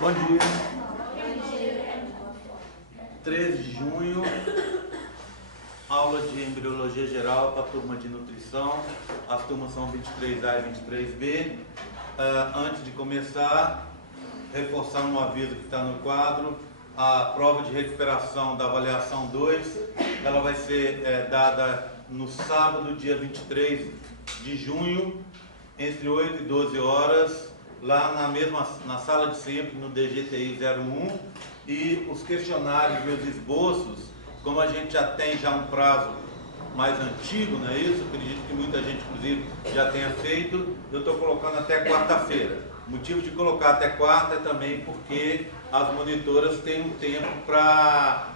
Bom dia. 13 de junho, aula de embriologia geral para a turma de nutrição. As turmas são 23A e 23B. Antes de começar, reforçar um aviso que está no quadro. A prova de recuperação da avaliação 2, ela vai ser dada no sábado, dia 23 de junho, entre 8 e 12 horas, lá na sala de sempre, no DGTI 01, e os questionários e os esboços, como a gente já tem um prazo mais antigo, não é isso? Acredito que muita gente, inclusive, já tenha feito, eu estou colocando até quarta-feira. O motivo de colocar até quarta é também porque as monitoras têm um tempo para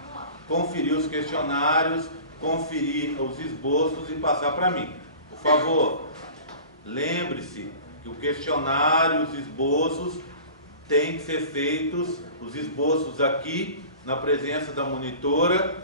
conferir os questionários, conferir os esboços e passar para mim. Por favor, lembre-se que o questionário, os esboços têm que ser feitos, os esboços aqui, na presença da monitora.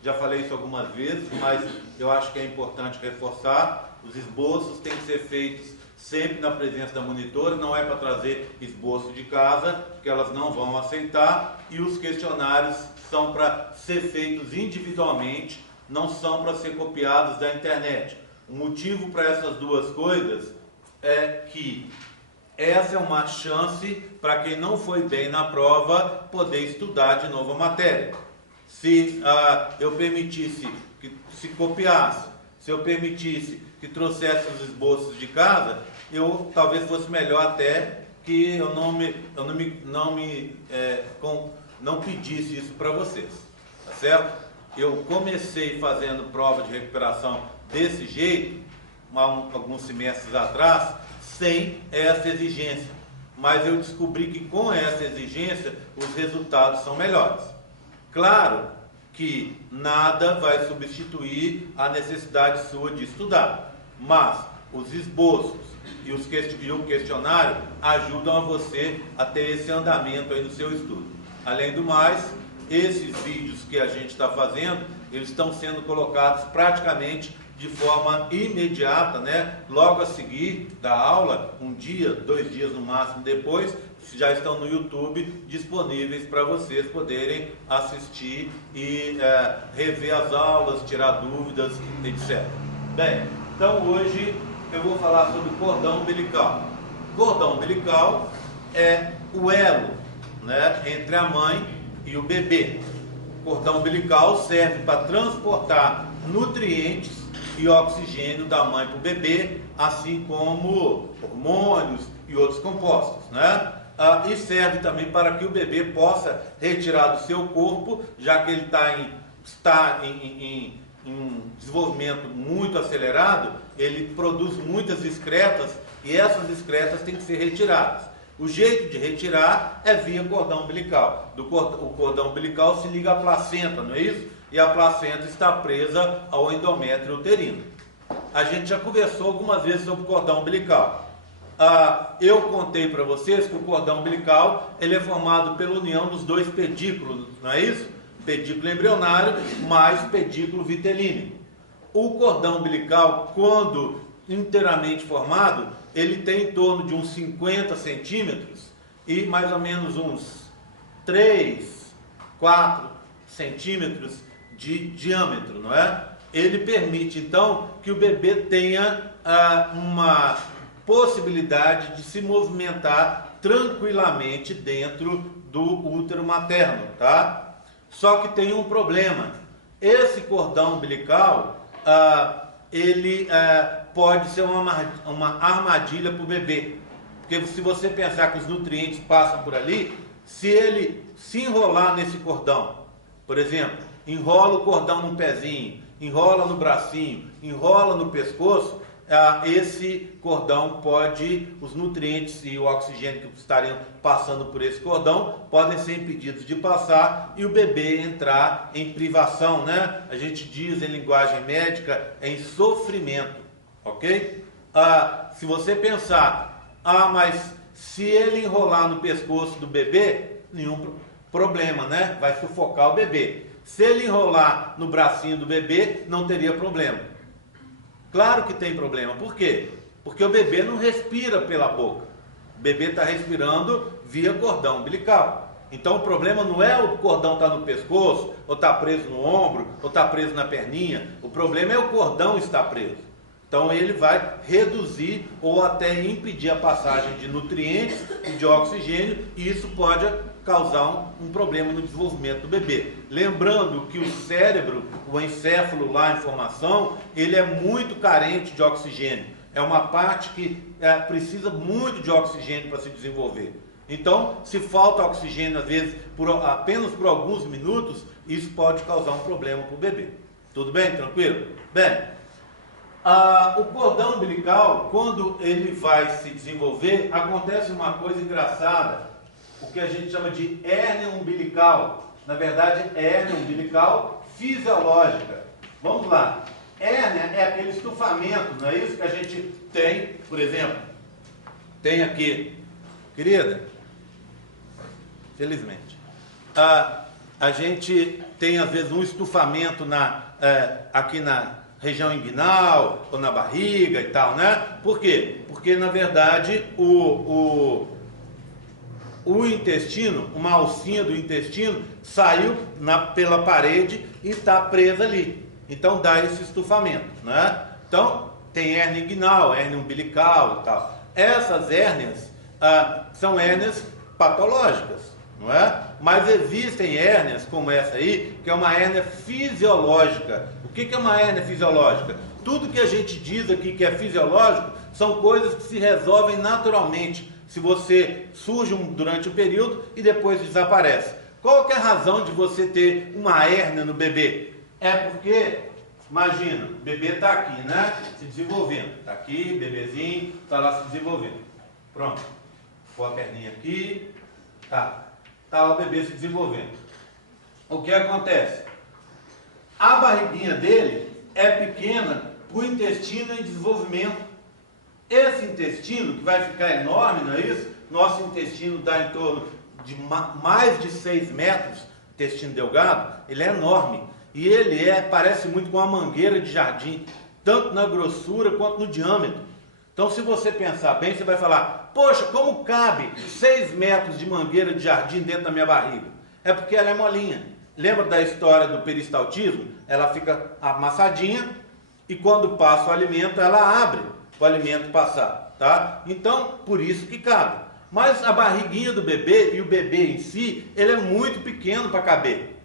Já falei isso algumas vezes, mas eu acho que é importante reforçar. Os esboços têm que ser feitos sempre na presença da monitora, não é para trazer esboço de casa, porque elas não vão aceitar, e os questionários são para ser feitos individualmente, não são para ser copiados da internet. O motivo para essas duas coisas é que essa é uma chance para quem não foi bem na prova poder estudar de novo a matéria. Se eu permitisse que se copiasse, se eu permitisse que trouxesse os esboços de casa, talvez fosse melhor até que eu não pedisse isso para vocês, tá certo? Eu comecei fazendo prova de recuperação desse jeito, alguns semestres atrás, sem essa exigência, mas eu descobri que com essa exigência os resultados são melhores. Claro que nada vai substituir a necessidade sua de estudar, mas os esboços e o questionário ajudam a você a ter esse andamento aí no seu estudo. Além do mais, esses vídeos que a gente está fazendo, eles estão sendo colocados praticamente de forma imediata, né? Logo a seguir da aula, um dia, 2 dias no máximo depois, já estão no YouTube disponíveis para vocês poderem assistir e rever as aulas, tirar dúvidas, etc. Bem, então hoje eu vou falar sobre o cordão umbilical. Cordão umbilical é o elo, né, entre a mãe e o bebê. O cordão umbilical serve para transportar nutrientes e oxigênio da mãe para o bebê, assim como hormônios e outros compostos, né? E serve também para que o bebê possa retirar do seu corpo, já que ele está em desenvolvimento muito acelerado, ele produz muitas excretas e essas excretas têm que ser retiradas. O jeito de retirar é via cordão umbilical. O cordão umbilical se liga à placenta, não é isso? E a placenta está presa ao endométrio uterino. A gente já conversou algumas vezes sobre o cordão umbilical. Eu contei para vocês que o cordão umbilical ele é formado pela união dos 2 pedículos, não é isso? Pedículo embrionário mais pedículo vitelíneo. O cordão umbilical, quando inteiramente formado, ele tem em torno de uns 50 centímetros e mais ou menos uns 3, 4 centímetros de diâmetro, não é? Ele permite, então, que o bebê tenha uma possibilidade de se movimentar tranquilamente dentro do útero materno, tá? Só que tem um problema. Esse cordão umbilical, ele pode ser uma armadilha para o bebê. Porque se você pensar que os nutrientes passam por ali, se ele se enrolar nesse cordão, por exemplo, enrola o cordão no pezinho, enrola no bracinho, enrola no pescoço, esse cordão os nutrientes e o oxigênio que estariam passando por esse cordão podem ser impedidos de passar e o bebê entrar em privação, né? A gente diz em linguagem médica, em sofrimento, ok? Se você pensar, mas se ele enrolar no pescoço do bebê, nenhum problema, né? Vai sufocar o bebê. Se ele enrolar no bracinho do bebê, não teria problema. Claro que tem problema. Por quê? Porque o bebê não respira pela boca. bebê está respirando via cordão umbilical. Então o problema não é o cordão estar no pescoço, ou estar preso no ombro, ou estar preso na perninha. O problema é o cordão estar preso. Então ele vai reduzir ou até impedir a passagem de nutrientes e de oxigênio, e isso pode causar um problema no desenvolvimento do bebê. Lembrando que o cérebro, o encéfalo lá em formação, ele é muito carente de oxigênio. É uma parte que precisa muito de oxigênio para se desenvolver. Então, se falta oxigênio, às vezes, apenas por alguns minutos, isso pode causar um problema para o bebê. Tudo bem? Tranquilo? Bem, o cordão umbilical, quando ele vai se desenvolver, acontece uma coisa engraçada, o que a gente chama de hérnia umbilical. Na verdade, é hérnia umbilical fisiológica. Vamos lá. Hérnia é aquele estufamento, não é isso que a gente tem, por exemplo, tem aqui, querida, felizmente, a gente tem às vezes um estufamento aqui na região inguinal ou na barriga e tal, né? Por quê? Porque na verdade o intestino, uma alcinha do intestino saiu pela parede e está presa ali. Então dá esse estufamento, né? Então tem hérnia inguinal, hérnia umbilical e tal. Essas hérnias são hérnias patológicas, não é? Mas existem hérnias como essa aí, que é uma hérnia fisiológica. O que é uma hérnia fisiológica? Tudo que a gente diz aqui que é fisiológico são coisas que se resolvem naturalmente. Se você surge durante o período e depois desaparece. Qual que é a razão de você ter uma hérnia no bebê? É porque, imagina, o bebê está aqui, né? Se desenvolvendo. Está aqui, bebezinho, está lá se desenvolvendo. Pronto. Põe a perninha aqui. Tá lá o bebê se desenvolvendo. O que acontece? A barriguinha dele é pequena para o intestino em desenvolvimento. Esse intestino, que vai ficar enorme, não é isso? Nosso intestino dá em torno de mais de 6 metros, intestino delgado, ele é enorme. E ele parece muito com uma mangueira de jardim, tanto na grossura quanto no diâmetro. Então, se você pensar bem, você vai falar, poxa, como cabe 6 metros de mangueira de jardim dentro da minha barriga? É porque ela é molinha. Lembra da história do peristaltismo? Ela fica amassadinha e quando passa o alimento, ela abre o alimento passar, tá? Então, por isso que cabe. Mas a barriguinha do bebê e o bebê em si, ele é muito pequeno para caber.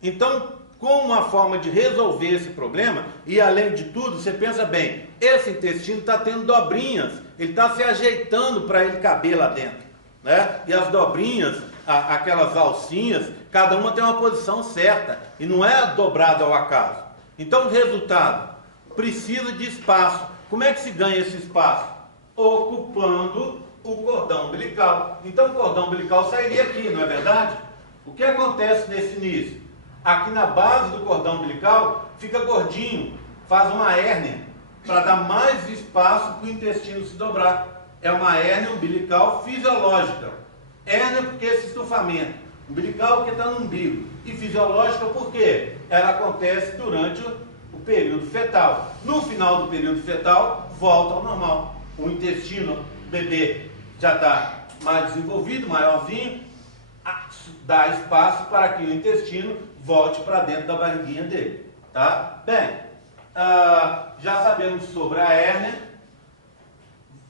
Então, como uma forma de resolver esse problema, e além de tudo, você pensa bem, esse intestino está tendo dobrinhas, ele está se ajeitando para ele caber lá dentro, né? E as dobrinhas, aquelas alcinhas, cada uma tem uma posição certa, e não é dobrada ao acaso. Então, o resultado, precisa de espaço. Como é que se ganha esse espaço? Ocupando o cordão umbilical. Então, o cordão umbilical sairia aqui, não é verdade? O que acontece nesse início? Aqui na base do cordão umbilical fica gordinho, faz uma hérnia, para dar mais espaço para o intestino se dobrar. É uma hérnia umbilical fisiológica. Hérnia porque esse estufamento. Umbilical porque está no umbigo. E fisiológica porque ela acontece durante o período fetal. No final do período fetal, volta ao normal. O intestino, o bebê já está mais desenvolvido, maiorzinho, dá espaço para que o intestino volte para dentro da barriguinha dele, tá? Bem, já sabemos sobre a hérnia,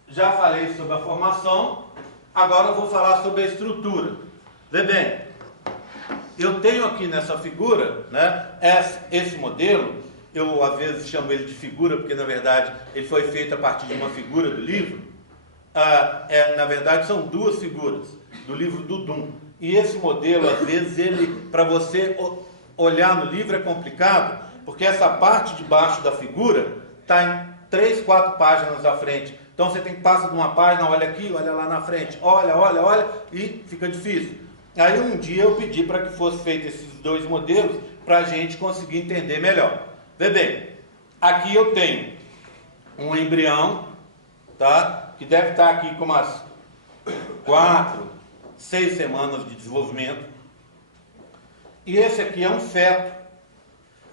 já falei sobre a formação, agora eu vou falar sobre a estrutura. Vê bem, eu tenho aqui nessa figura, né, esse modelo, eu às vezes chamo ele de figura, porque na verdade ele foi feito a partir de uma figura do livro, na verdade são 2 figuras do livro do Dum. E esse modelo, às vezes, para você olhar no livro é complicado, porque essa parte de baixo da figura está em 3, 4 páginas à frente. Então você tem que passar de uma página, olha aqui, olha lá na frente, olha, e fica difícil. Aí um dia eu pedi para que fosse feito esses 2 modelos para a gente conseguir entender melhor. Vê bem, aqui eu tenho um embrião, tá? Que deve estar aqui com umas 4, 6 semanas de desenvolvimento. E esse aqui é um feto,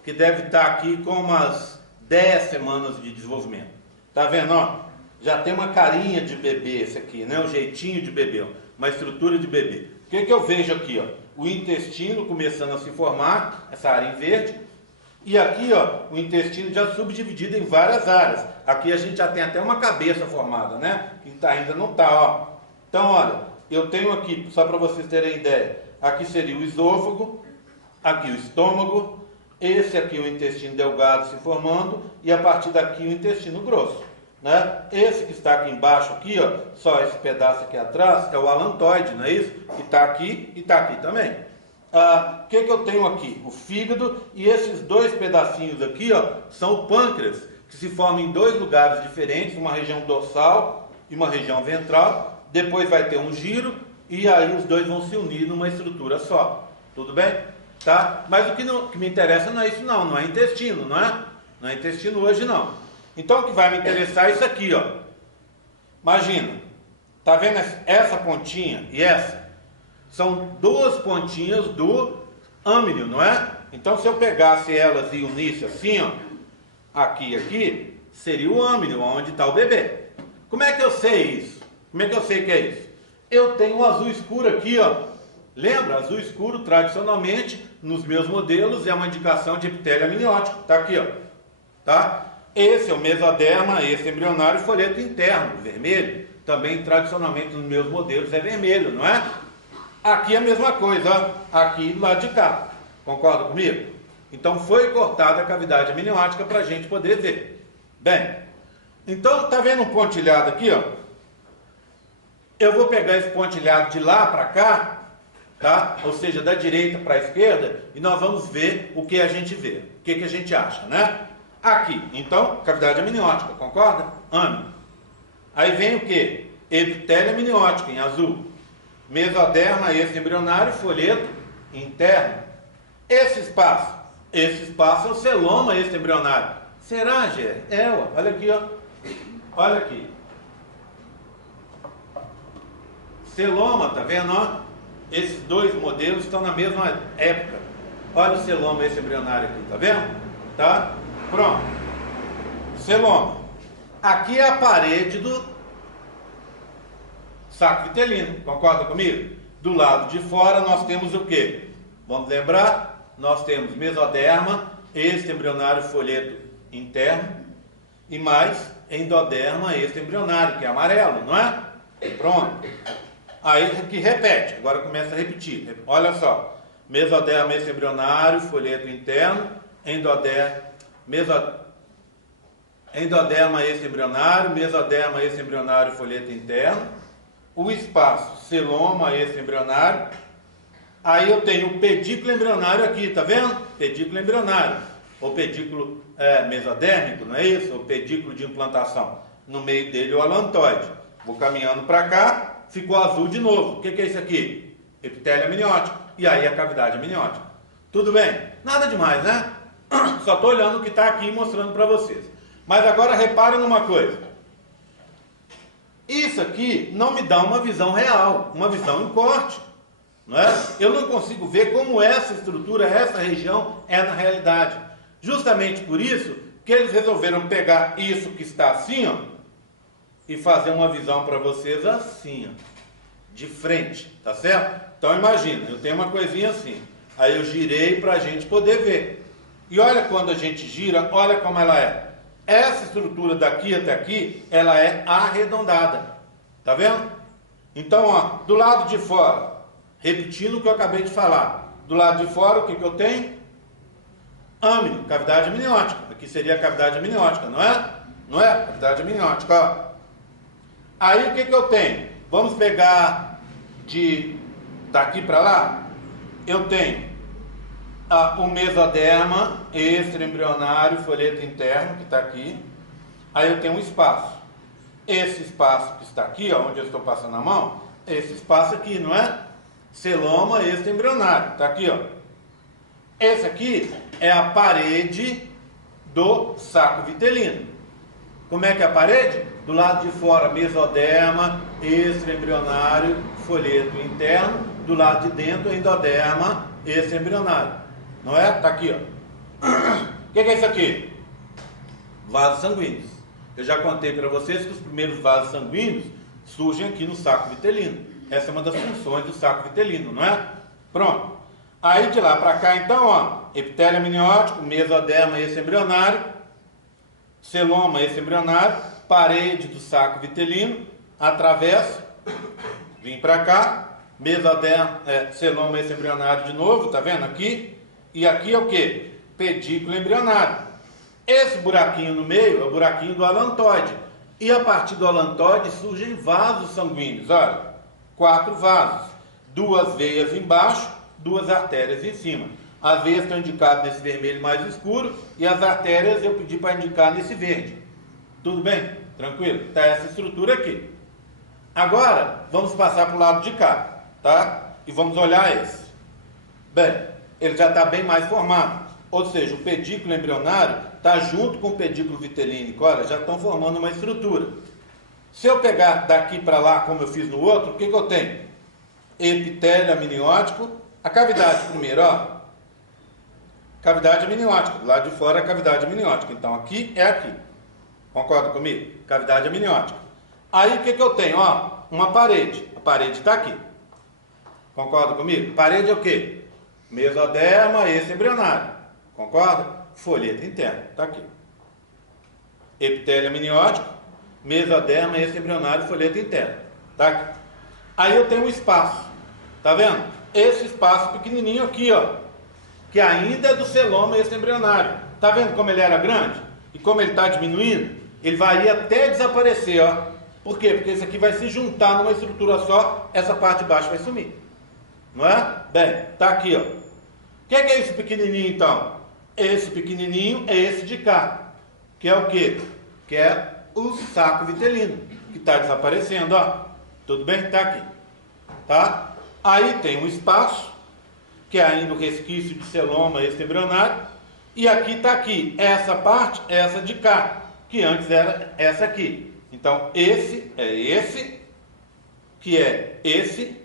que deve estar aqui com umas 10 semanas de desenvolvimento. Tá vendo, ó? já tem uma carinha de bebê esse aqui, né? Um jeitinho de bebê, uma estrutura de bebê. O que eu vejo aqui, ó? O intestino começando a se formar, essa área em verde, e aqui, ó, o intestino já subdividido em várias áreas. Aqui a gente já tem até uma cabeça formada, né? Que ainda não está, ó. Então, olha, eu tenho aqui, só para vocês terem ideia, aqui seria o esôfago, aqui o estômago, esse aqui o intestino delgado se formando, e a partir daqui o intestino grosso, né? Esse que está aqui embaixo, aqui, ó, só esse pedaço aqui atrás, é o alantoide, não é isso? Que está aqui e está aqui também. O que eu tenho aqui? O fígado, e esses dois pedacinhos aqui, ó, são o pâncreas, que se formam em dois lugares diferentes, uma região dorsal e uma região ventral. Depois vai ter um giro, e aí os dois vão se unir numa estrutura só. Tudo bem? Tá? Mas o que me interessa não é isso não é intestino, não é? Não é intestino hoje não. Então o que vai me interessar é isso aqui, ó. Imagina, tá vendo essa pontinha e essa? São duas pontinhas do âmnio, não é? Então se eu pegasse elas e unisse assim, ó, aqui e aqui, seria o âmnio, onde está o bebê. Como é que eu sei isso? Como é que eu sei que é isso? Eu tenho um azul escuro aqui, ó. Lembra? Azul escuro, tradicionalmente, nos meus modelos, é uma indicação de epitélio amniótico. Tá aqui, ó. Tá? Esse é o mesoderma, esse embrionário folheto interno, vermelho. Também, tradicionalmente, nos meus modelos é vermelho, não é? Aqui é a mesma coisa, ó. Aqui do lado de cá. Concorda comigo? Então, foi cortada a cavidade amniótica para a gente poder ver. Bem, então, tá vendo um pontilhado aqui, ó? Eu vou pegar esse pontilhado de lá para cá, tá? Ou seja, da direita para a esquerda, e nós vamos ver o que a gente vê. O que a gente acha, né? Aqui, então, cavidade amniótica, concorda? Âmnio. Aí vem o que? Epitélio amniótico, em azul. Mesoderma extra-embrionário, folheto interno. Esse espaço é o celoma extra-embrionário. Será, Gê? É, ó. Olha aqui, ó. Olha aqui. Celoma, tá vendo, ó? Esses dois modelos estão na mesma época. Olha o celoma extra-embrionário aqui, tá vendo? Tá? Pronto. Celoma. Aqui é a parede do saco vitelino. Concorda comigo? Do lado de fora nós temos o quê? Vamos lembrar? Nós temos mesoderma, extra-embrionário folheto interno e mais endoderma extra-embrionário, que é amarelo, não é? Pronto. Aí aqui repete, agora começa a repetir. Olha só, mesoderma extra-embrionário, folheto interno, endoderma extra-embrionário, mesoderma extra-embrionário, folheto interno, o espaço celoma extra-embrionário. Aí eu tenho o pedículo embrionário aqui, tá vendo? Pedículo embrionário, ou pedículo mesodérmico, não é isso? Ou pedículo de implantação. No meio dele o alantoide. Vou caminhando para cá. Ficou azul de novo. O que é isso aqui? Epitélio amniótico. E aí a cavidade amniótica. Tudo bem? Nada demais, né? Só estou olhando o que está aqui e mostrando para vocês. Mas agora reparem numa coisa. Isso aqui não me dá uma visão real, uma visão em corte. Não é? Eu não consigo ver como essa estrutura, essa região é na realidade. Justamente por isso que eles resolveram pegar isso que está assim, ó, e fazer uma visão para vocês assim, ó, de frente, tá certo? Então imagina, eu tenho uma coisinha assim, aí eu girei para a gente poder ver. E olha quando a gente gira, olha como ela é. Essa estrutura daqui até aqui, ela é arredondada, tá vendo? Então, ó, do lado de fora, repetindo o que eu acabei de falar, do lado de fora o que eu tenho? Âmnio, cavidade amniótica. Aqui seria a cavidade amniótica, não é? Não é? Cavidade amniótica, ó. Aí o que eu tenho? Vamos pegar daqui para lá. Eu tenho o mesoderma extra-embrionário, folheto interno, que está aqui. Aí eu tenho um espaço. Esse espaço que está aqui, ó, onde eu estou passando a mão, esse espaço aqui, não é? Celoma extra-embrionário, está aqui, ó. Esse aqui é a parede do saco vitelino. Como é que é a parede? Do lado de fora, mesoderma, extra-embrionário, folheto interno. Do lado de dentro, endoderma, extra-embrionário. Não é? Tá aqui, ó. O que é isso aqui? Vasos sanguíneos. Eu já contei para vocês que os primeiros vasos sanguíneos surgem aqui no saco vitelino. Essa é uma das funções do saco vitelino, não é? Pronto. Aí de lá para cá, então, ó, epitélio amniótico, mesoderma esse embrionário, celoma esse embrionário, parede do saco vitelino, atravesso, vim para cá, mesoderma, celoma esse embrionário de novo, tá vendo aqui? E aqui é o que? Pedículo embrionário. Esse buraquinho no meio é o buraquinho do alantoide. E a partir do alantoide surgem vasos sanguíneos, olha, 4 vasos, 2 veias embaixo, 2 artérias em cima. As veias estão indicadas nesse vermelho mais escuro e as artérias eu pedi para indicar nesse verde. Tudo bem? Tranquilo? Está essa estrutura aqui. Agora, vamos passar para o lado de cá, tá? E vamos olhar esse. Bem, ele já está bem mais formado. Ou seja, o pedículo embrionário está junto com o pedículo vitelínico. Olha, já estão formando uma estrutura. Se eu pegar daqui para lá, como eu fiz no outro, o que eu tenho? Epitélio amniótico. A cavidade primeiro, ó. Cavidade amniótica. Do lado de fora é a cavidade amniótica. Então, aqui é aqui. Concorda comigo? Cavidade amniótica. Aí, o que eu tenho? Ó, uma parede. A parede está aqui. Concorda comigo? Parede é o quê? Mesoderma, esse embrionário. Concorda? Folheta interna. Está aqui. Epitélio amniótico, mesoderma, esse embrionário, folheta interna. Está aqui. Aí eu tenho um espaço. Tá vendo? Esse espaço pequenininho aqui, ó. Que ainda é do celoma, esse embrionário. Tá vendo como ele era grande? E como ele está diminuindo? Ele vai ir até desaparecer, ó. Por quê? Porque esse aqui vai se juntar numa estrutura só, essa parte de baixo vai sumir. Não é? Bem, tá aqui, ó. O que é esse pequenininho, então? Esse pequenininho é esse de cá. Que é o quê? Que é o saco vitelino, que está desaparecendo, ó. Tudo bem? Tá aqui. Tá? Aí tem um espaço, que é ainda o resquício de celoma, esse embrionário. E aqui está aqui. Essa parte, essa de cá, que antes era essa aqui. Então, esse é esse, que é esse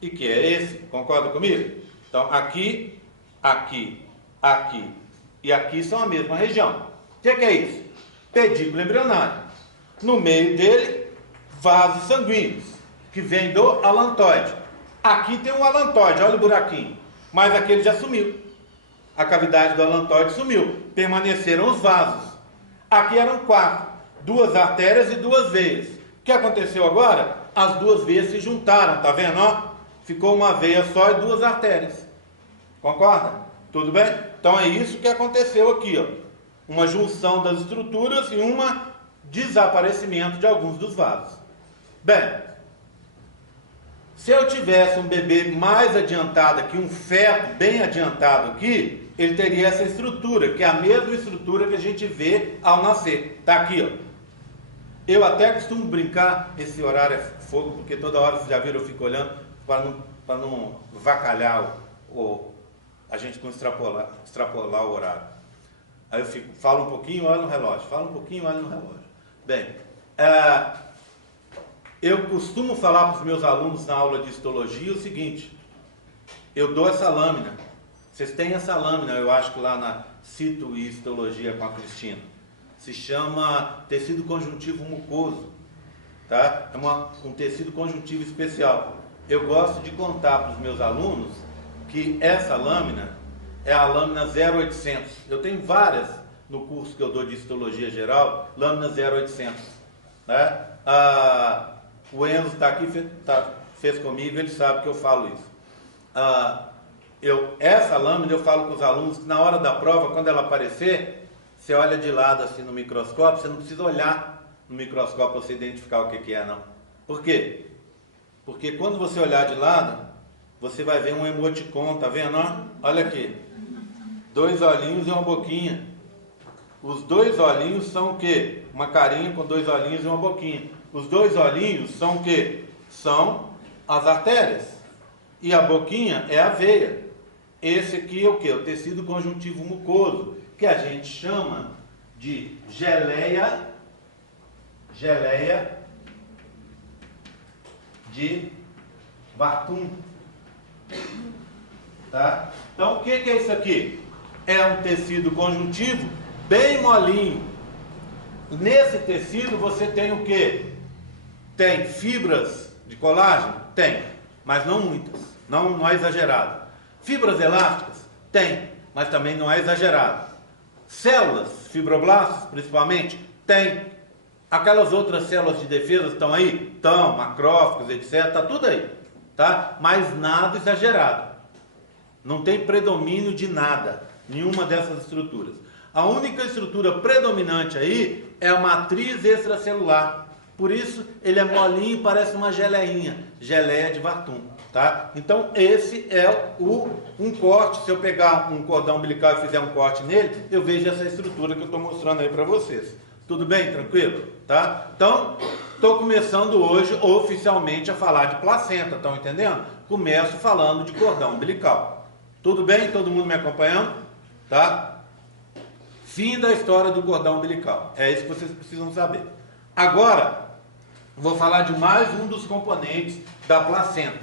e que é esse. Concorda comigo? Então, aqui, aqui, aqui e aqui são a mesma região. O que é isso? Pedículo embrionário. No meio dele, vasos sanguíneos, que vem do alantoide. Aqui tem um alantoide, olha o buraquinho. Mas aqui ele já sumiu. A cavidade do alantoide sumiu. Permaneceram os vasos. Aqui eram 4. 2 artérias e 2 veias. O que aconteceu agora? As 2 veias se juntaram, tá vendo? Ó? Ficou uma veia só e 2 artérias. Concorda? Tudo bem? Então é isso que aconteceu aqui, ó. Uma junção das estruturas e um desaparecimento de alguns dos vasos. Bem, se eu tivesse um bebê mais adiantado aqui, um feto bem adiantado aqui, ele teria essa estrutura, que é a mesma estrutura que a gente vê ao nascer. Tá aqui, ó. Eu até costumo brincar, esse horário é fogo, porque toda hora, vocês já viram, eu fico olhando para não vacalhar a gente não extrapolar o horário. Aí eu falo um pouquinho, olho no relógio, falo um pouquinho, olho no relógio. Bem, eu costumo falar para os meus alunos na aula de histologia o seguinte: eu dou essa lâmina, vocês têm essa lâmina, eu acho que lá na Cito e Histologia com a Cristina, se chama tecido conjuntivo mucoso, tá? É um tecido conjuntivo especial. Eu gosto de contar para os meus alunos que essa lâmina é a lâmina 0800. Eu tenho várias no curso que eu dou de histologia geral, lâmina 0800, né? O Enzo está aqui, fez comigo, ele sabe que eu falo isso. Essa lâmina eu falo com os alunos que na hora da prova, quando ela aparecer, você olha de lado assim no microscópio, você não precisa olhar no microscópio para você identificar o que é, não. Por quê? Porque quando você olhar de lado, você vai ver um emoticon, tá vendo? Olha aqui. 2 olhinhos e uma boquinha. Os 2 olhinhos são o quê? Uma carinha com 2 olhinhos e uma boquinha. Os 2 olhinhos são o quê? São as artérias. E a boquinha é a veia. Esse aqui é o quê? O tecido conjuntivo mucoso, que a gente chama de geleia de Bartum. Tá? Então, o que é isso aqui? É um tecido conjuntivo bem molinho. Nesse tecido você tem o quê? Tem fibras de colágeno? Tem, mas não muitas, não é exagerado. Fibras elásticas? Tem, mas também não é exagerado. Células, fibroblastos principalmente? Tem. Aquelas outras células de defesa estão aí? Estão, macrófagos, etc. Está tudo aí, tá? Mas nada exagerado. Não tem predomínio de nada, nenhuma dessas estruturas. A única estrutura predominante aí é a matriz extracelular. Por isso, ele é molinho e parece uma geleinha, geleia de Vartum, tá? Então, esse é um corte. Se eu pegar um cordão umbilical e fizer um corte nele, eu vejo essa estrutura que eu estou mostrando aí para vocês. Tudo bem? Tranquilo? Tá? Então, estou começando hoje oficialmente a falar de placenta, estão entendendo? Começo falando de cordão umbilical. Tudo bem? Todo mundo me acompanhando? Tá? Fim da história do cordão umbilical. É isso que vocês precisam saber. Agora, vou falar de mais um dos componentes da placenta.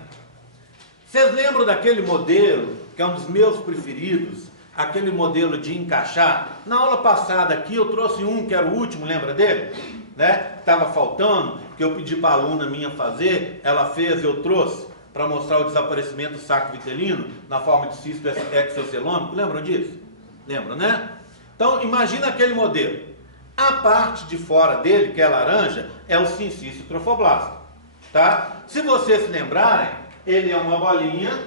Vocês lembram daquele modelo, que é um dos meus preferidos, aquele modelo de encaixar? Na aula passada aqui eu trouxe um, que era o último, lembra dele? Né? Estava faltando, que eu pedi para a aluna minha fazer, ela fez, eu trouxe, para mostrar o desaparecimento do saco vitelino, na forma de cisto exocelômico. Lembram disso? Lembram, né? Então, imagina aquele modelo. A parte de fora dele, que é laranja, é o sincício trofoblasto. Tá? Se vocês se lembrarem, ele é uma bolinha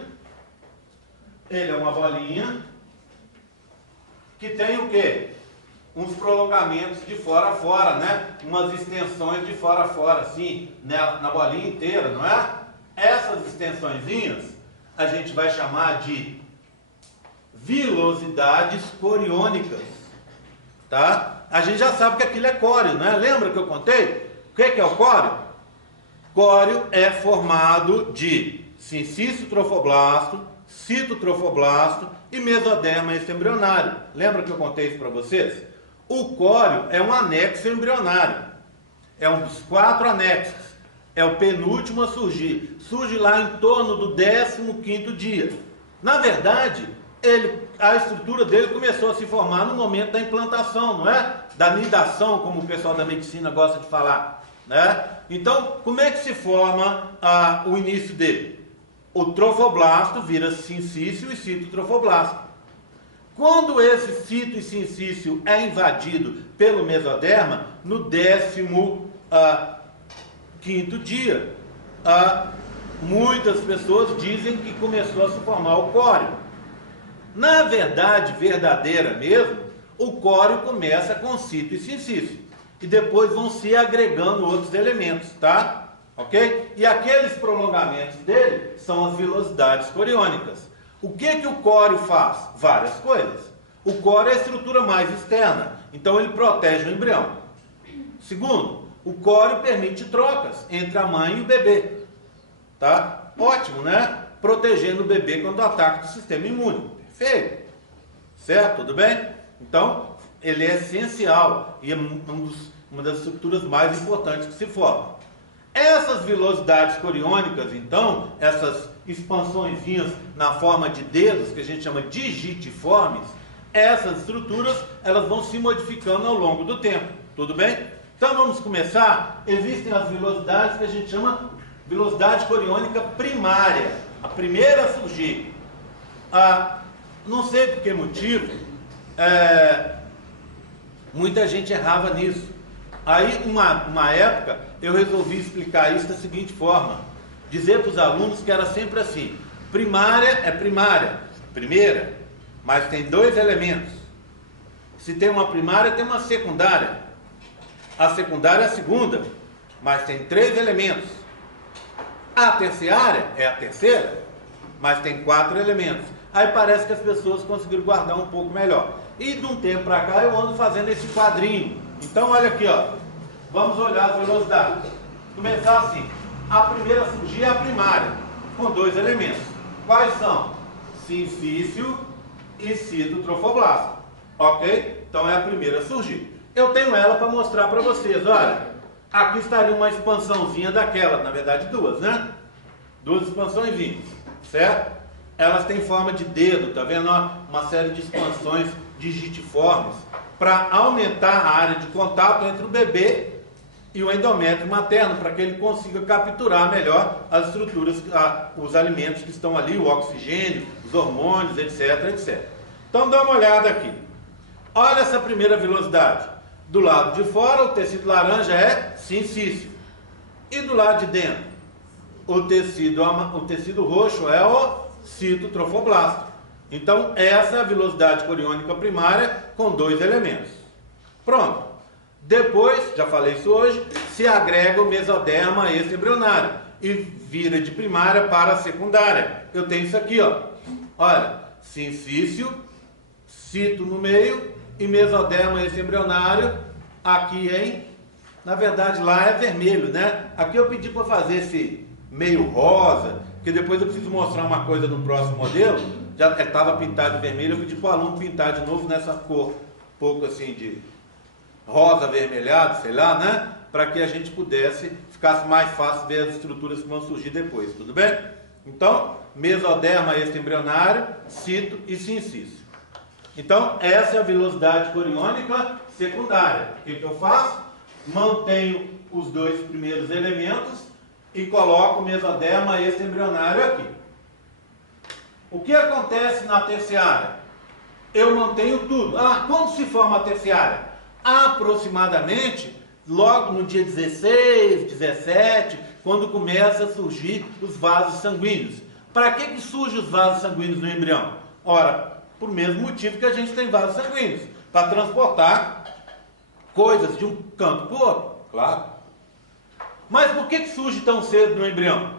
que tem o quê? Uns prolongamentos de fora a fora, né? Umas extensões de fora a fora, assim, na bolinha inteira, não é? Essas extensõezinhas a gente vai chamar de vilosidades coriônicas. Tá? A gente já sabe que aquilo é córeo, né? Lembra que eu contei? O que é o córeo? Córeo é formado de sincício trofoblasto, citotrofoblasto e mesoderma extraembrionário. Lembra que eu contei isso para vocês? O córeo é um anexo embrionário. É um dos 4 anexos. É o penúltimo a surgir. Surge lá em torno do 15º dia. Na verdade, a estrutura dele começou a se formar no momento da implantação, não é? Da nidação, como o pessoal da medicina gosta de falar, né? Então, como é que se forma o início dele? O trofoblasto vira sincício e citotrofoblasto. Quando esse cito e sincício é invadido pelo mesoderma, no 15º dia, muitas pessoas dizem que começou a se formar o córeo. Na verdade, verdadeira mesmo, o córeo começa com cito e sincício. E depois vão se agregando outros elementos, tá? Ok? E aqueles prolongamentos dele são as vilosidades coriônicas. O que o córeo faz? Várias coisas. O córeo é a estrutura mais externa, então ele protege o embrião. Segundo, o córeo permite trocas entre a mãe e o bebê. Tá? Ótimo, né? Protegendo o bebê contra o ataque do sistema imune. Perfeito. Certo? Tudo bem? Então, ele é essencial e é uma das estruturas mais importantes que se formam. Essas vilosidades coriônicas, então, essas expansõezinhas na forma de dedos, que a gente chama digitiformes, essas estruturas, elas vão se modificando ao longo do tempo. Tudo bem? Então, vamos começar. Existem as vilosidades que a gente chama velocidade coriônica primária. A primeira a surgir. Não sei por que motivo, muita gente errava nisso. Aí, uma época, eu resolvi explicar isso da seguinte forma: dizer para os alunos que era sempre assim: primária é primária, primeira, mas tem 2 elementos. Se tem uma primária, tem uma secundária. A secundária é a segunda, mas tem 3 elementos. A terciária é a terceira, mas tem 4 elementos. Aí parece que as pessoas conseguiram guardar um pouco melhor. E de um tempo para cá eu ando fazendo esse quadrinho. Então olha aqui, ó. Vamos olhar as velocidades. Começar assim. A primeira a surgir é a primária, com 2 elementos. Quais são? Sincício e citotrofoblasto. Ok? Então é a primeira a surgir. Eu tenho ela para mostrar para vocês. Olha, aqui estaria uma expansãozinha daquela. Na verdade 2, né? 2 expansõezinhas. Certo? Elas têm forma de dedo, tá vendo? Uma série de expansões digitiformes para aumentar a área de contato entre o bebê e o endométrio materno, para que ele consiga capturar melhor as estruturas, os alimentos que estão ali, o oxigênio, os hormônios, etc, etc. Então dá uma olhada aqui. Olha essa primeira velocidade. Do lado de fora, o tecido laranja é sincício. E do lado de dentro, o tecido roxo é o citotrofoblasto. Então, essa é a velocidade coriônica primária com 2 elementos. Pronto. Depois, já falei isso hoje, se agrega o mesoderma extraembrionário e vira de primária para secundária. Eu tenho isso aqui, ó. Olha, sincício, cito no meio e mesoderma extraembrionário aqui na verdade lá é vermelho, né? Aqui eu pedi para fazer esse meio rosa, porque depois eu preciso mostrar uma coisa no próximo modelo. Já estava pintado de vermelho, eu pedi para o aluno pintar de novo nessa cor, um pouco assim de rosa avermelhado, sei lá, né? Para que a gente ficasse mais fácil ver as estruturas que vão surgir depois, tudo bem? Então, mesoderma extraembrionário, cito e sincício. Então, essa é a velocidade coriônica secundária. O que eu faço? Mantenho os 2 primeiros elementos e coloco o mesoderma extraembrionário aqui. O que acontece na terciária? Eu mantenho tudo. Quando se forma a terciária? Aproximadamente logo no dia 16, 17, quando começa a surgir os vasos sanguíneos. Para que surgem os vasos sanguíneos no embrião? Ora, por mesmo motivo que a gente tem vasos sanguíneos, para transportar coisas de um canto para o outro, claro. Mas por que surge tão cedo no embrião?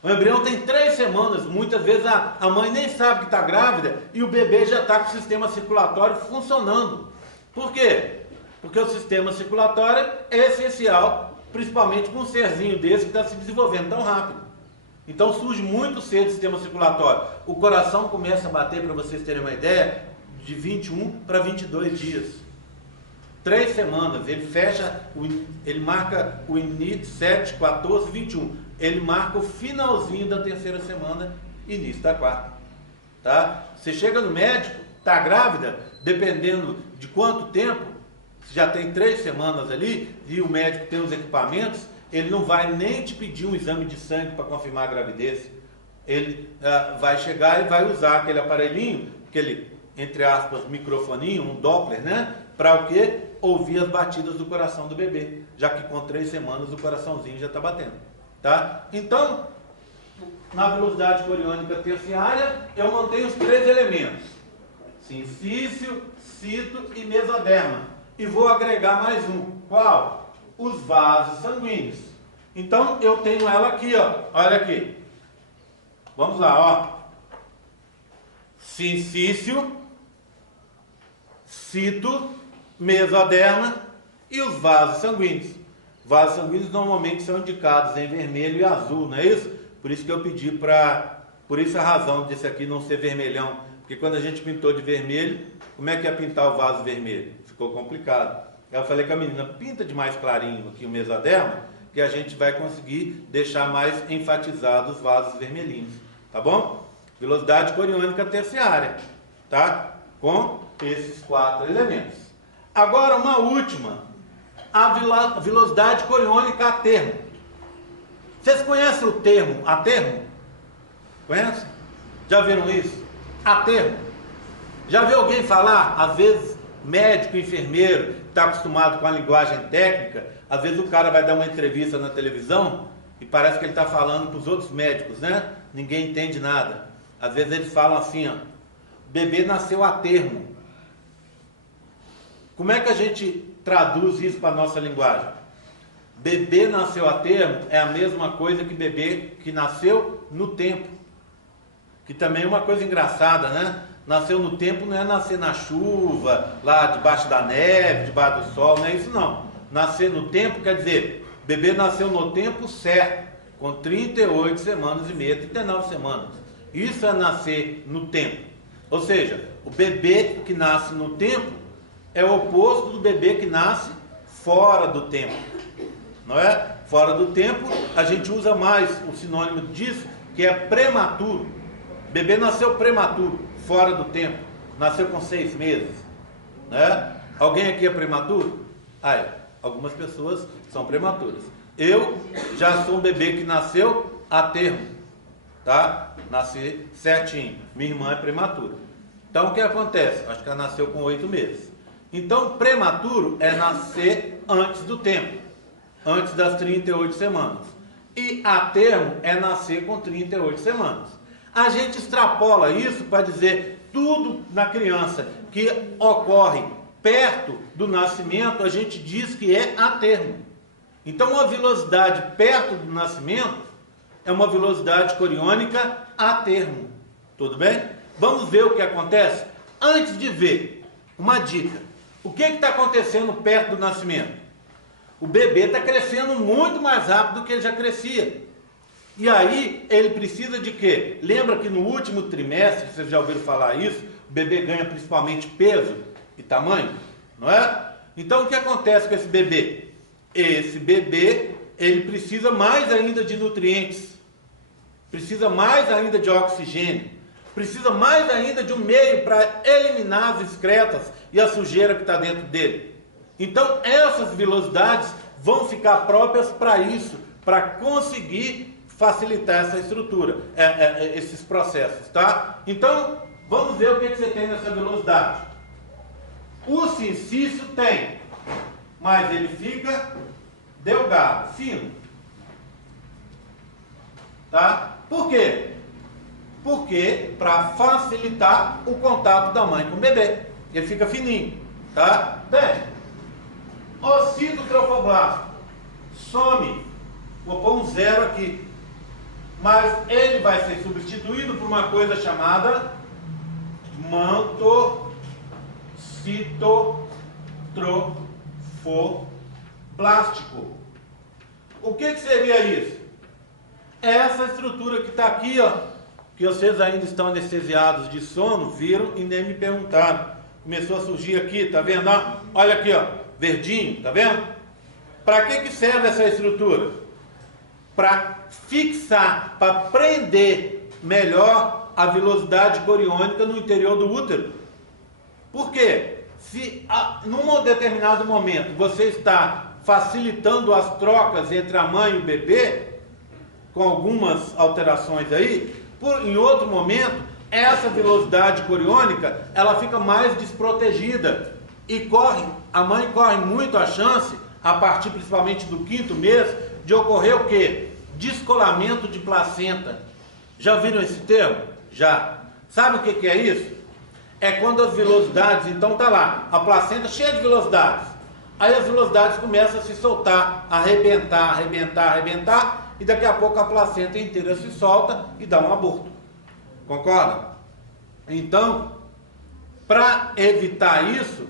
O embrião tem 3 semanas, muitas vezes a mãe nem sabe que está grávida e o bebê já está com o sistema circulatório funcionando. Por quê? Porque o sistema circulatório é essencial, principalmente com um serzinho desse que está se desenvolvendo tão rápido. Então surge muito cedo o sistema circulatório. O coração começa a bater, para vocês terem uma ideia, de 21 para 22 dias. 3 semanas, ele marca o início 7, 14, 21. Ele marca o finalzinho da 3ª semana, início da 4ª. Tá? Você chega no médico, está grávida, dependendo de quanto tempo, já tem 3 semanas ali, e o médico tem os equipamentos, ele não vai nem te pedir um exame de sangue para confirmar a gravidez. Ele vai chegar e vai usar aquele aparelhinho, aquele, entre aspas, microfoninho, um Doppler, né? Para o quê? Ouvir as batidas do coração do bebê, já que com 3 semanas o coraçãozinho já está batendo. Tá? Então, na velocidade coriônica terciária, eu mantenho os 3 elementos: sincício, cito e mesoderma. E vou agregar mais um. Qual? Os vasos sanguíneos. Então, eu tenho ela aqui, ó. Olha aqui. Vamos lá, ó. Sincício, cito, mesoderma e os vasos sanguíneos. Vasos sanguíneos normalmente são indicados em vermelho e azul, não é isso? Por isso que eu pedi por isso a razão desse aqui não ser vermelhão. Porque quando a gente pintou de vermelho, como é que ia pintar o vaso vermelho? Ficou complicado. Eu falei com a menina, pinta de mais clarinho aqui o mesoderma, que a gente vai conseguir deixar mais enfatizados os vasos vermelhinhos. Tá bom? Velocidade coriônica terciária. Tá? Com esses 4 elementos. Agora uma última. A velocidade coriônica a termo. Vocês conhecem o termo a termo? Conhecem? Já viram isso? A termo. Já viu alguém falar, às vezes, médico, enfermeiro, está acostumado com a linguagem técnica, às vezes o cara vai dar uma entrevista na televisão e parece que ele está falando para os outros médicos, né? Ninguém entende nada. Às vezes eles falam assim, ó, bebê nasceu a termo. Como é que a gente traduz isso para a nossa linguagem? Bebê nasceu a termo é a mesma coisa que bebê que nasceu no tempo. Que também é uma coisa engraçada, né? Nasceu no tempo não é nascer na chuva, lá debaixo da neve, debaixo do sol, não é isso não. Nascer no tempo quer dizer, bebê nasceu no tempo certo, com 38 semanas e meia, 39 semanas. Isso é nascer no tempo. Ou seja, o bebê que nasce no tempo é o oposto do bebê que nasce fora do tempo. Não é? Fora do tempo, a gente usa mais o sinônimo disso, que é prematuro. Bebê nasceu prematuro, fora do tempo. nasceu com 6 meses, né? Alguém aqui é prematuro? Algumas pessoas são prematuras. Eu já sou um bebê que nasceu a termo, tá? Nasci certinho. Minha irmã é prematura. Então o que acontece? Acho que ela nasceu com 8 meses. Então prematuro é nascer antes do tempo, antes das 38 semanas. E a termo é nascer com 38 semanas. A gente extrapola isso para dizer tudo na criança que ocorre perto do nascimento, a gente diz que é a termo. Então uma velocidade perto do nascimento é uma velocidade coriônica a termo. Tudo bem? Vamos ver o que acontece? Antes de ver, uma dica. O que está acontecendo perto do nascimento? O bebê está crescendo muito mais rápido do que ele já crescia. E aí, ele precisa de quê? Lembra que no último trimestre, vocês já ouviram falar isso, o bebê ganha principalmente peso e tamanho, não é? Então, o que acontece com esse bebê? Esse bebê, ele precisa mais ainda de nutrientes, precisa mais ainda de oxigênio, precisa mais ainda de um meio para eliminar as excretas e a sujeira que está dentro dele. Então, essas velocidades vão ficar próprias para isso, para conseguir facilitar essa estrutura, esses processos, tá? Então, vamos ver o que você tem nessa velocidade. O sincício tem, mas ele fica delgado, fino. Tá? Por quê? Porque para facilitar o contato da mãe com o bebê. Ele fica fininho, tá? Bem, o citotrofoblasto some, vou pôr um 0 aqui, mas ele vai ser substituído por uma coisa chamada manto citotrofoblástico. O que seria isso? É essa estrutura que está aqui, ó, que vocês ainda estão anestesiados de sono, viram e nem me perguntaram. Começou a surgir aqui, tá vendo? Olha aqui, ó, verdinho, tá vendo? Para que serve essa estrutura? Para fixar, para prender melhor a velocidade coriônica no interior do útero. Por quê? Se num determinado momento você está facilitando as trocas entre a mãe e o bebê, com algumas alterações aí, em outro momento, essa velocidade coriônica, ela fica mais desprotegida e a mãe corre muito a chance, a partir principalmente do 5º mês, de ocorrer o quê? Descolamento de placenta. Já viram esse termo? Já. Sabe o que é isso? É quando as velocidades, então tá lá, a placenta cheia de velocidades. Aí as velocidades começam a se soltar, arrebentar, e daqui a pouco a placenta inteira se solta e dá um aborto. Concorda? Então, para evitar isso,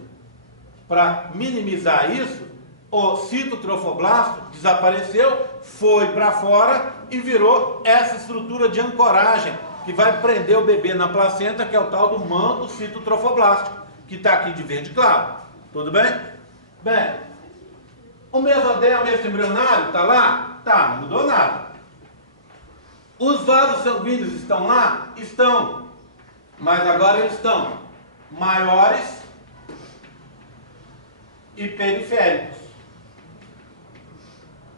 para minimizar isso, o citotrofoblasto desapareceu, foi para fora e virou essa estrutura de ancoragem que vai prender o bebê na placenta, que é o tal do manto citotrofoblástico, que está aqui de verde claro. Tudo bem? Bem, o mesodermo embrionário está lá? Tá, não mudou nada. Os vasos sanguíneos estão lá? Estão. Mas agora eles estão maiores e periféricos.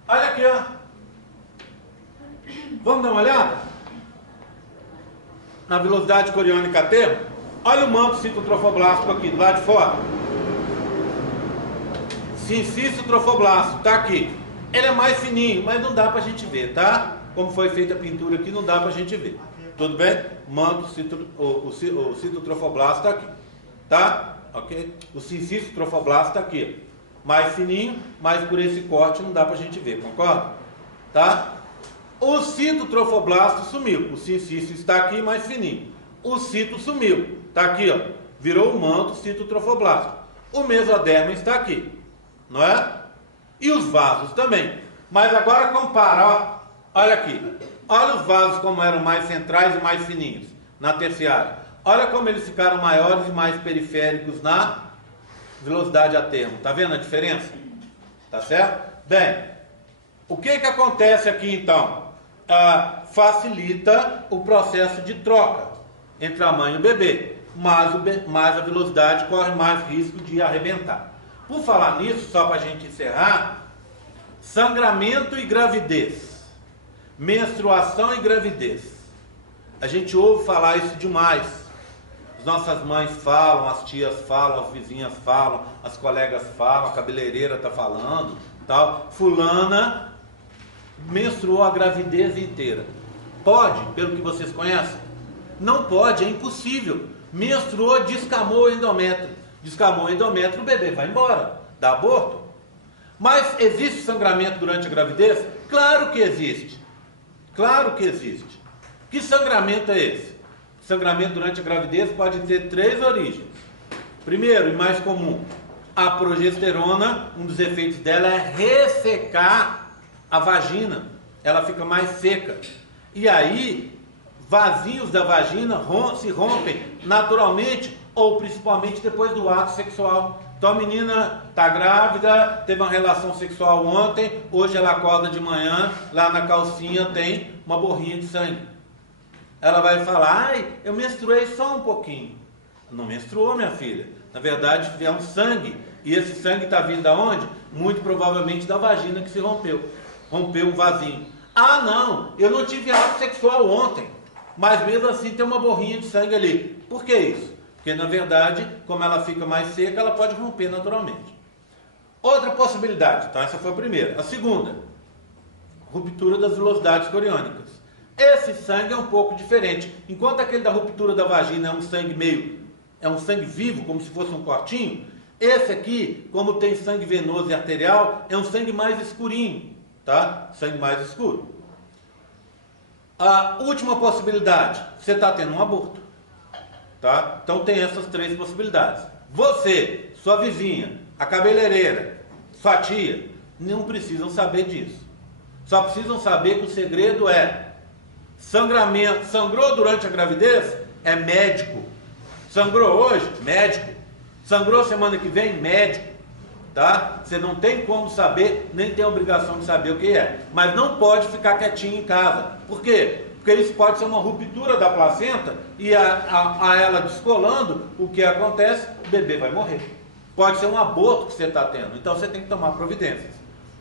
Olha aqui, ó. Vamos dar uma olhada? Na velocidade coriônica a termo? Olha o manto citotrofoblástico aqui, do lado de fora. Sincício trofoblasto, está aqui. Ele é mais fininho, mas não dá para a gente ver, tá? Como foi feita a pintura aqui, não dá para a gente ver. Tudo bem? Manto, o citotrofoblasto está aqui. Tá? Ok? O sincício trofoblasto está aqui. Mais fininho, mas por esse corte não dá para a gente ver, concorda? Tá? O citotrofoblasto sumiu. O sincício está aqui, mais fininho. O cito sumiu. Está aqui, ó. Virou o manto citotrofoblástico. O mesoderma está aqui. Não é? E os vasos também. Mas agora compara, ó. Olha aqui. Olha os vasos como eram mais centrais e mais fininhos na terciária. Olha como eles ficaram maiores e mais periféricos na velocidade a termo. Tá vendo a diferença? Tá certo? Bem, o que acontece aqui então? Facilita o processo de troca entre a mãe e o bebê. mais a velocidade corre mais risco de arrebentar. Por falar nisso, só para a gente encerrar, sangramento e gravidez, menstruação e gravidez. A gente ouve falar isso demais. As nossas mães falam, as tias falam, as vizinhas falam, as colegas falam, a cabeleireira está falando, tal. Fulana menstruou a gravidez inteira. Pode, pelo que vocês conhecem? Não pode, é impossível. Menstruou, descamou o endométrio. Descamou o endométrio, o bebê vai embora, dá aborto. Mas existe sangramento durante a gravidez? Claro que existe. Claro que existe. Que sangramento é esse? Sangramento durante a gravidez pode ter 3 origens. Primeiro, e mais comum, a progesterona, um dos efeitos dela é ressecar a vagina. Ela fica mais seca. E aí, vasinhos da vagina se rompem naturalmente ou principalmente depois do ato sexual. Então a menina está grávida, teve uma relação sexual ontem, hoje ela acorda de manhã, lá na calcinha tem uma borrinha de sangue. Ela vai falar, ai, eu menstruei só um pouquinho. Não menstruou, minha filha. Na verdade, é um sangue. E esse sangue está vindo de onde? Muito provavelmente da vagina que se rompeu. Rompeu um vasinho. Ah, não, eu não tive ato sexual ontem. Mas mesmo assim tem uma borrinha de sangue ali. Por que isso? Porque, na verdade, como ela fica mais seca, ela pode romper naturalmente. Outra possibilidade, então essa foi a primeira. A segunda, ruptura das velocidades coriônicas. Esse sangue é um pouco diferente. Enquanto aquele da ruptura da vagina é um sangue é um sangue vivo, como se fosse um cortinho, esse aqui, como tem sangue venoso e arterial, é um sangue mais escurinho, tá? Sangue mais escuro. A última possibilidade, você está tendo um aborto, tá? Então tem essas 3 possibilidades. Você, sua vizinha, a cabeleireira, sua tia, não precisam saber disso. Só precisam saber que o segredo é sangramento. Sangrou durante a gravidez? É médico. Sangrou hoje? Médico. Sangrou semana que vem? Médico. Tá? Você não tem como saber, nem tem a obrigação de saber o que é. Mas não pode ficar quietinho em casa. Por quê? Porque isso pode ser uma ruptura da placenta e a ela descolando, o que acontece? O bebê vai morrer. Pode ser um aborto que você está tendo. Então você tem que tomar providências.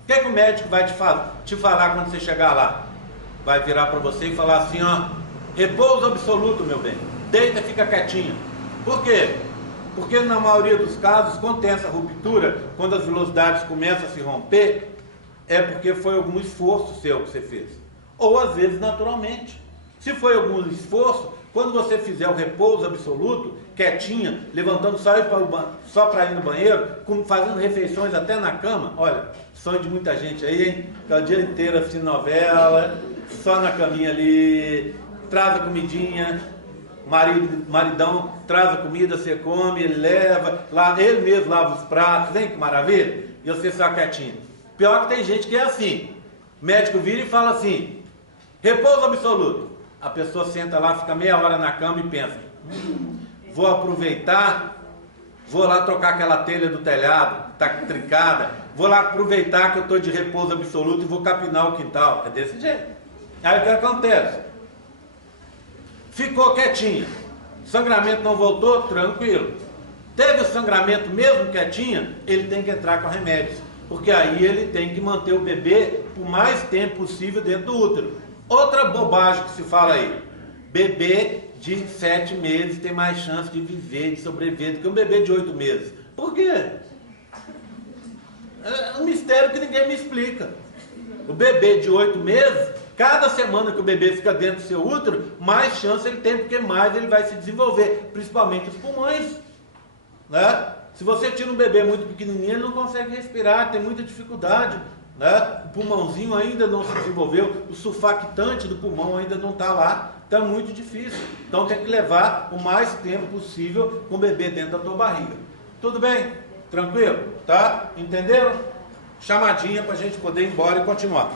O que é que o médico vai te falar quando você chegar lá? Vai virar para você e falar assim, ó, repouso absoluto, meu bem. Deita e fica quietinho. Por quê? Porque na maioria dos casos, quando tem essa ruptura, quando as velocidades começam a se romper, é porque foi algum esforço seu que você fez. Ou às vezes naturalmente. Se foi algum esforço, quando você fizer o repouso absoluto, quietinha, levantando só para ir no banheiro, fazendo refeições até na cama, olha, sonho de muita gente aí, hein? Tá o dia inteiro assistindo novela, só na caminha ali, traz a comidinha, maridão traz a comida, você come, ele leva, ele mesmo lava os pratos, hein, que maravilha, e você só quietinho. Pior que tem gente que é assim, o médico vira e fala assim, repouso absoluto. A pessoa senta lá, fica meia hora na cama e pensa, vou aproveitar, vou lá trocar aquela telha do telhado, tá trincada, vou lá aproveitar que eu estou de repouso absoluto e vou capinar o quintal. É desse jeito. Aí o que acontece? Ficou quietinha, sangramento não voltou, tranquilo. Teve o sangramento mesmo quietinha, ele tem que entrar com remédios, porque aí ele tem que manter o bebê por mais tempo possível dentro do útero. Outra bobagem que se fala aí, bebê de 7 meses tem mais chance de viver, de sobreviver do que um bebê de 8 meses. Por quê? É um mistério que ninguém me explica. O bebê de 8 meses, cada semana que o bebê fica dentro do seu útero, mais chance ele tem, porque mais ele vai se desenvolver, principalmente os pulmões, né? Se você tira um bebê muito pequenininho, ele não consegue respirar, tem muita dificuldade, né? O pulmãozinho ainda não se desenvolveu, o surfactante do pulmão ainda não está lá, está muito difícil. Então tem que levar o mais tempo possível com o bebê dentro da tua barriga. Tudo bem? Tranquilo? Tá? Entenderam? Chamadinha para a gente poder ir embora e continuar.